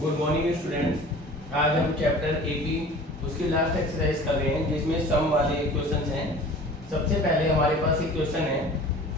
Good morning students. आज हम chapter AP उसकी लास्ट एक्सरसाइज कर रहे हैं जिसमें सम वाले क्वेश्चंस हैं। सबसे पहले हमारे पास एक क्वेश्चन है,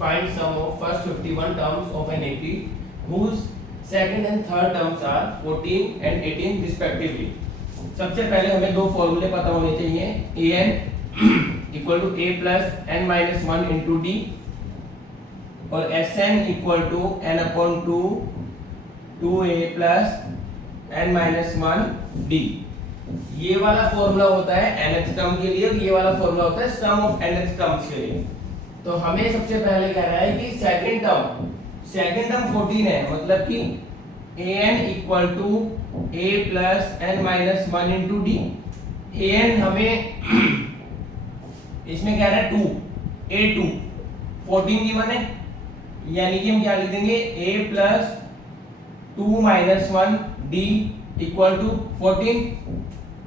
find sum of first 51 terms of an AP whose second and third terms are 14 and 18 respectively. सबसे पहले हमें दो फॉर्मूले पता होने चाहिए, an equal to a plus n minus 1 into d और sn equal to n upon 2a plus n minus 1 d. ये वाला फॉर्मूला होता है nth टर्म के लिए, ये वाला फॉर्मूला होता है सम ऑफ nth टर्म्स के लिए। तो हमें सबसे पहले कह रहा है कि सेकंड टर्म 14 है, मतलब कि an equal to a plus n minus 1 into d. an हमें इसमें कह रहा है 2, a2 14 गिवन है, यानी कि हम क्या लिख देंगे a plus 2 minus 1 d equal to 14।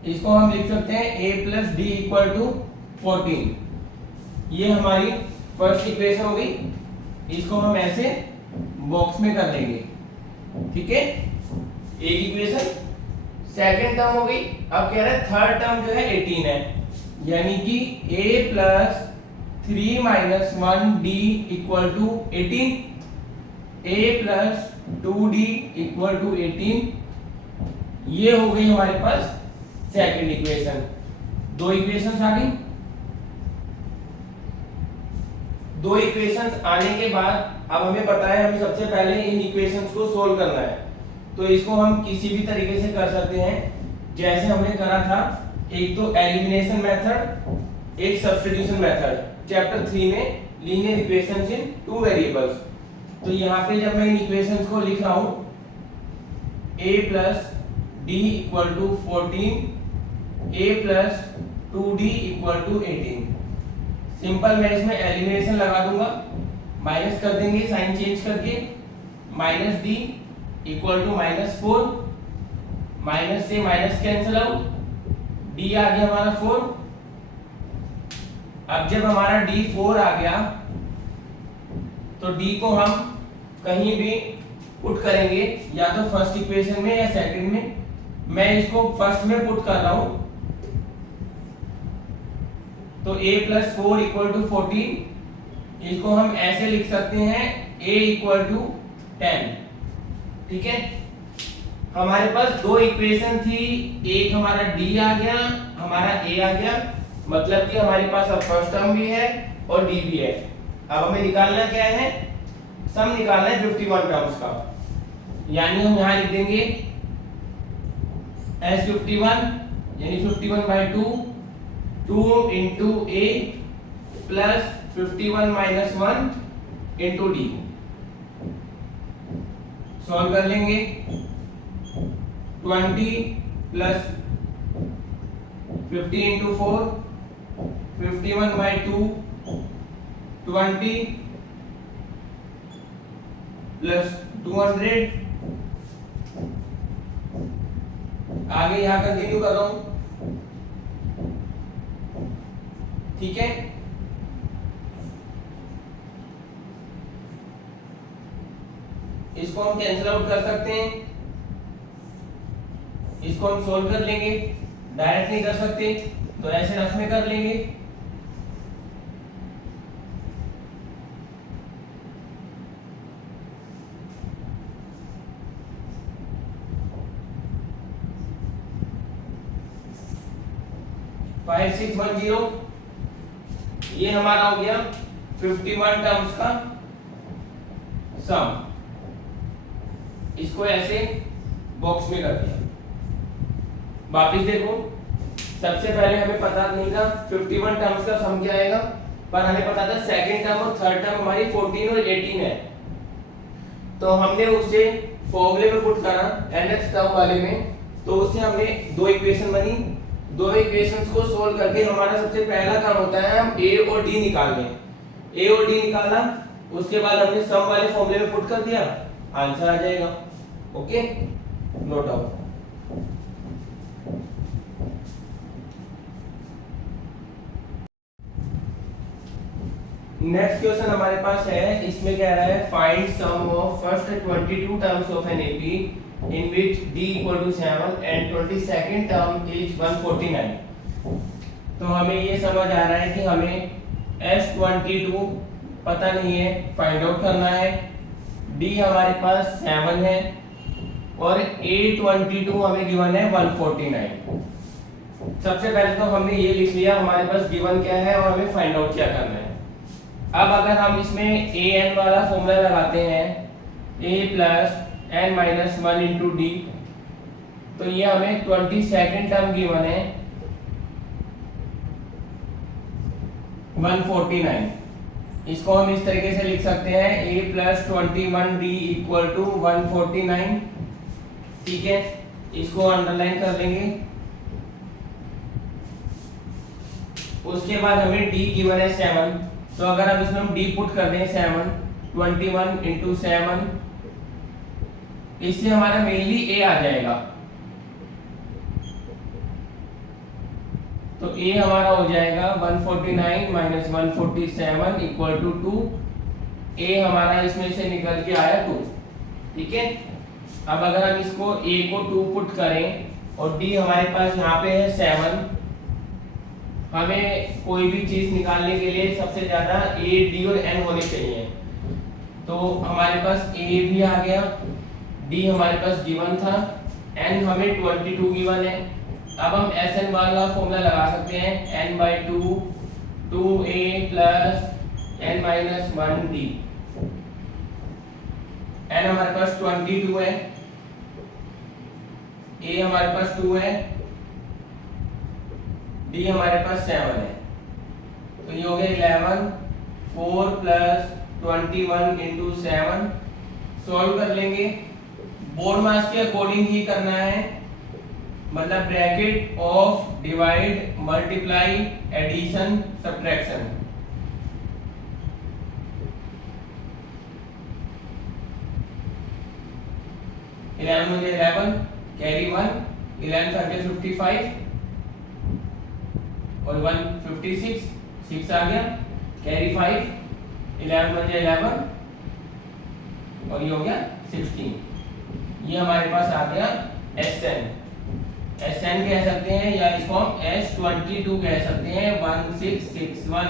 इसको हम लिख सकते हैं a plus d equal to 14। ये हमारी फर्स्ट इक्वेशन हो गई, इसको हम ऐसे बॉक्स में कर लेंगे, ठीक है। एक इक्वेशन सेकंड टर्म हो गई। अब कह रहा है थर्ड टर्म जो है 18 है, यानी कि a plus 3 minus 1 d equal to 18, a plus 2d equal to 18। ये हो गई हमारे पास सेकंड इक्वेशन। दो इक्वेशंस आ गई। दो इक्वेशंस आने के बाद अब हमें पता है हमें सबसे पहले इन इक्वेशंस को सोल्व करना है। तो इसको हम किसी भी तरीके से कर सकते हैं, जैसे हमने करा था, एक तो एलिमिनेशन मेथड, एक सब्स्टिट्यूशन मेथड चैप्टर 3 में लीनियर इक्वेशंस इन टू वेरिएबल्स। तो यहाँ पे जब मैं इन इक्वेशंस को लिख रहा हूं, a plus d equal to 14, a plus 2d equal to 18। Simple मैं इसमें एलिमिनेशन लगा दूंगा, माइनस कर देंगे साइन चेंज करके, minus d equal to minus 4, minus से माइनस कैंसिल आउट, डी आ गया हमारा 4। अब जब हमारा डी 4 आ गया तो डी को हम कहीं भी पुट करेंगे, या तो फर्स्ट इक्वेशन में या सेकंड में। मैं इसको फर्स्ट में पुट कर रहा हूं, तो a प्लस 4 इक्वल टू 14। इसको हम ऐसे लिख सकते हैं a इक्वल टू 10, ठीक है। हमारे पास दो इक्वेशन थी, एक हमारा d आ गया, हमारा a आ गया, मतलब कि हमारे पास अब फर्स्ट टर्म भी है और d भी है। अब हमें निकालना क्या है, सम निकालना है 51 टर्म्स का, यानी हम यहां लिख देंगे S51 यानी 51/2 2 into a plus 51 minus 1 into D. Solve कर लेंगे, 20 प्लस 50 इंटू 4 51/2 20 प्लस 200। आगे यहां कंटिन्यू कर रहा हूं, ठीक है। इसको हम कैंसिल आउट कर सकते हैं, इसको हम सोल्व कर लेंगे, डायरेक्ट नहीं कर सकते तो ऐसे रफ में कर लेंगे। फाइव 610, ये हमारा हो गया 51 टर्म्स का सम। इसको ऐसे बॉक्स में कर दिया। वापिस देखो, सबसे पहले हमें पता नहीं था 51 टर्म्स का सम क्या आएगा, पर हमें पता था सेकंड टर्म और थर्ड टर्म हमारी 14 और 18 है। तो हमने उसे फॉर्मूले में पुट करा nth टर्म वाले में, तो उससे हमने दो इक्वेशन बनी। दो इक्वेशंस को सोल्व करके हमारा सबसे पहला काम होता है हम a और d निकाल लें। a और d निकाला, उसके बाद हमने सम वाले फॉर्मूले में पुट कर दिया, आंसर आ जाएगा। Okay, note down. Next question हमारे पास है, इसमें कह रहा है find sum of first 22 terms of an AP in which d equal to 7 and 22nd term is 149। तो हमें ये समझ आ रहा है कि हमें S22 पता नहीं है, फाइंड आउट करना है। d हमारे पास 7 है और A22 हमें गिवन है 149। सबसे पहले तो हमने ये लिख लिया हमारे पास गिवन क्या है और हमें फाइंड आउट क्या करना है। अब अगर हम इसमें an वाला फॉर्मूला लगाते हैं, a plus n minus 1 into D, तो ये हमें 22nd टर्म गिवन है 149। इसको हम इस तरीके से लिख सकते हैं a plus 21d equal to 149। ठीक है, इसको अंडरलाइन कर लेंगे। उसके बाद हमें d गिवन है 7, तो अगर अब इसमें हम d पुट कर दें 7, 21 इंटू 7, इससे हमारा मेनली a आ जाएगा। तो a हमारा हो जाएगा 149 माइनस 147 इक्वल टू 2। a हमारा इसमें से निकल के आया 2। ठीक है, अब अगर हम इसको a को 2 पुट करें और d हमारे पास यहाँ पे है 7, हमें कोई भी चीज निकालने के लिए सबसे ज्यादा a, d और n होने चाहिए। तो हमारे पास a भी आ गया, d हमारे पास गिवन था, n हमें 22 गिवन है। अब हम Sn वाला फॉर्मूला लगा सकते हैं, n/2 2a plus n minus 1d। n हमारे पास 22 है, a हमारे पास 2 है, d हमारे पास 7 है। तो ये हो गया 11, 4 प्लस 21 इंटू 7। सॉल्व कर लेंगे, बोर्ड मास के अकॉर्डिंग ही करना है, मतलब bracket of divide multiply addition subtraction. Eleven मुझे 11 कैरी 1, 11 30 55 और 1 56, 6 आ गया, कैरी 5, 11 मुझे 11 और ये हो गया 16। ये हमारे पास आ गया Sn। Sn कह सकते हैं या इसको हम S22 कह सकते हैं 1661,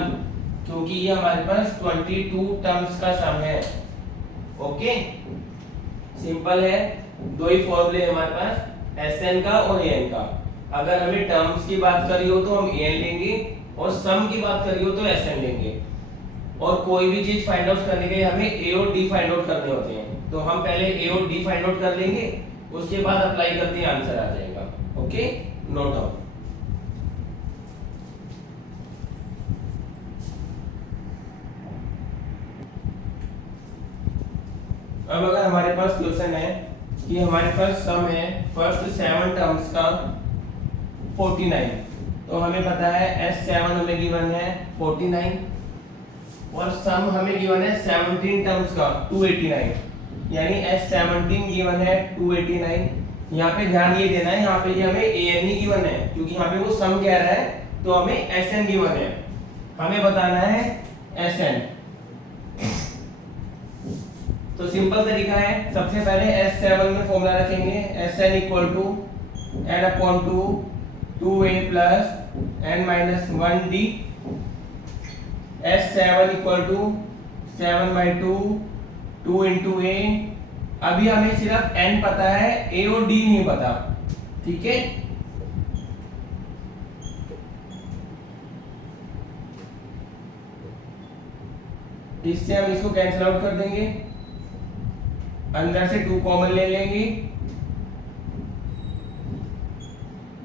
क्योंकि ये हमारे पास 22 टर्म्स का सम है। ओके, सिंपल है, दो ही फॉर्मूले हमारे पास Sn का और An का। अगर हमें टर्म्स की बात करी हो तो हम An लेंगे और सम की बात करी हो तो Sn लेंगे। और कोई भी चीज फाइंड आउट करने के लिए हमें a और d फाइंड आउट करने होते हैं, तो हम पहले a और d फाइंड आउट कर लेंगे, उसके बाद अप्लाई करते ही आंसर आ जाएगा। Okay, note down. अब अगर हमारे पास क्वेश्चन है कि हमारे पास सम है फर्स्ट 7 टर्म्स का 49, तो हमें पता है S7 हमें गिवन है 49 और सम हमें गिवन है 17 टर्म्स का 289, यानी S17 गिवन है 289। यहाँ पे ध्यान ये देना है, यहाँ पे ये हमें An ही गिवन है, क्योंकि यहाँ पे वो सम कह रहा है, तो हमें Sn गिवन है, हमें बताना है Sn। तो सिंपल तरीका है, सबसे पहले S7 में फॉर्मूला रखेंगे, Sn equal to n upon 2a plus n minus 1d। S7 equal to 7/2 2 into a। अभी हमें सिर्फ n पता है, a और d नहीं पता। ठीक है, इससे हम इसको कैंसिल आउट कर देंगे, अंदर से 2 कॉमन ले लेंगे,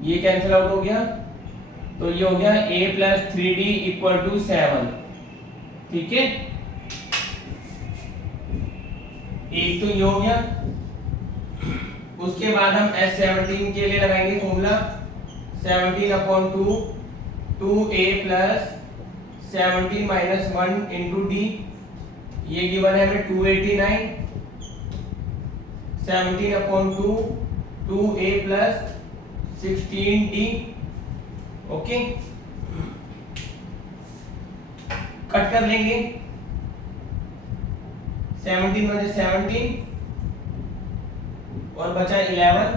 ये कैंसिल आउट हो गया, तो ये हो गया a plus 3d equal to 7। ठीक है, एक तो ये हो गया। उसके बाद हम S17 के लिए लगाएंगे formula, 17 upon 2 2a plus 17 minus 1 into D. ये गिवन है हमें 289, 17 upon 2 2a plus 16d। Okay, cut कर लेंगे। 17 में 17 और बचा 11,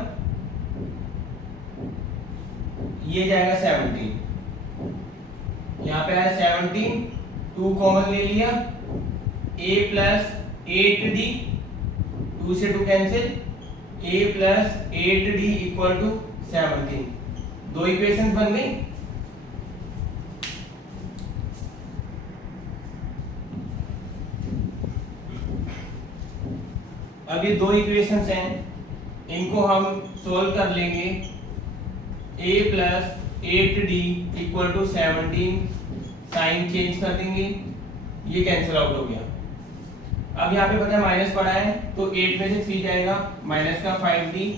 ये जाएगा 17, यहाँ पे आया 17, 2 कॉमन ले लिया, a प्लस 8d, 2 से 2 cancel, a plus 8d equal to 17। दो इक्वेशन बन गई। अब ये दो इक्वेशंस हैं, इनको हम सोल्व कर लेंगे। a plus 8d equal to 17, sign change कर देंगे, ये कैंसिल आउट हो गया। अब यहाँ पे पता है माइनस पड़ा है, तो 8 में से 3 जाएगा, माइनस का 5d,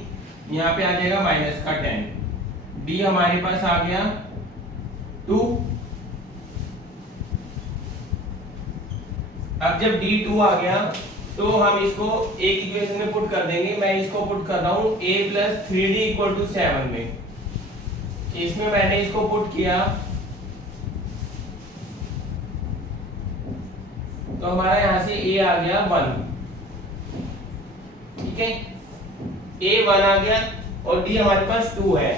यहाँ पे आ जाएगा माइनस का 10, d हमारे पास आ गया 2। अब जब d 2 आ गया तो हम इसको एक इक्वेशन में पुट कर देंगे। मैं इसको पुट कर रहा हूँ a plus 3d equal to 7 में। इसमें मैंने इसको पुट किया तो हमारा यहां से a आ गया 1, ठीक है, a 1 आ गया और d हमारे पास 2 है।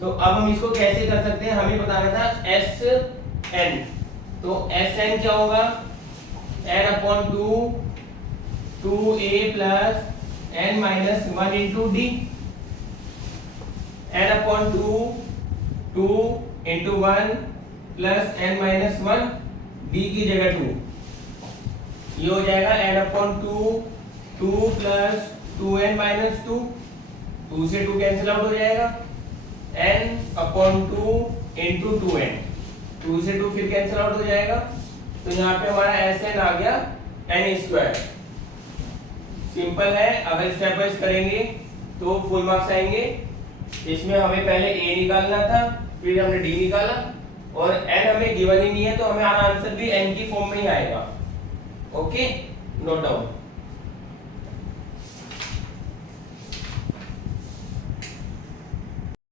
तो अब हम इसको कैसे कर सकते हैं, हमें बताना था Sn। तो Sn क्या होगा, n upon 2 2a plus n minus 1 into d, n upon 2 2 into 1 plus n minus 1, d की जगह 2, ये हो जाएगा n upon 2 2 plus 2n minus 2, 2 से 2 कैंसिल आउट हो जाएगा, n अपॉन 2 इंटू 2n, 2 से 2 फिर कैंसिल आउट हो जाएगा। तो यहाँ पे हमारा Sn आ गया n स्क्वायर। सिंपल है, अगर स्टेप वाइज करेंगे तो फुल मार्क्स आएंगे। इसमें हमें पहले a निकालना था, फिर हमने d निकाला, और n हमें गिवन ही नहीं है तो हमें आंसर भी n की फॉर्म में ही आएगा। Okay, note down.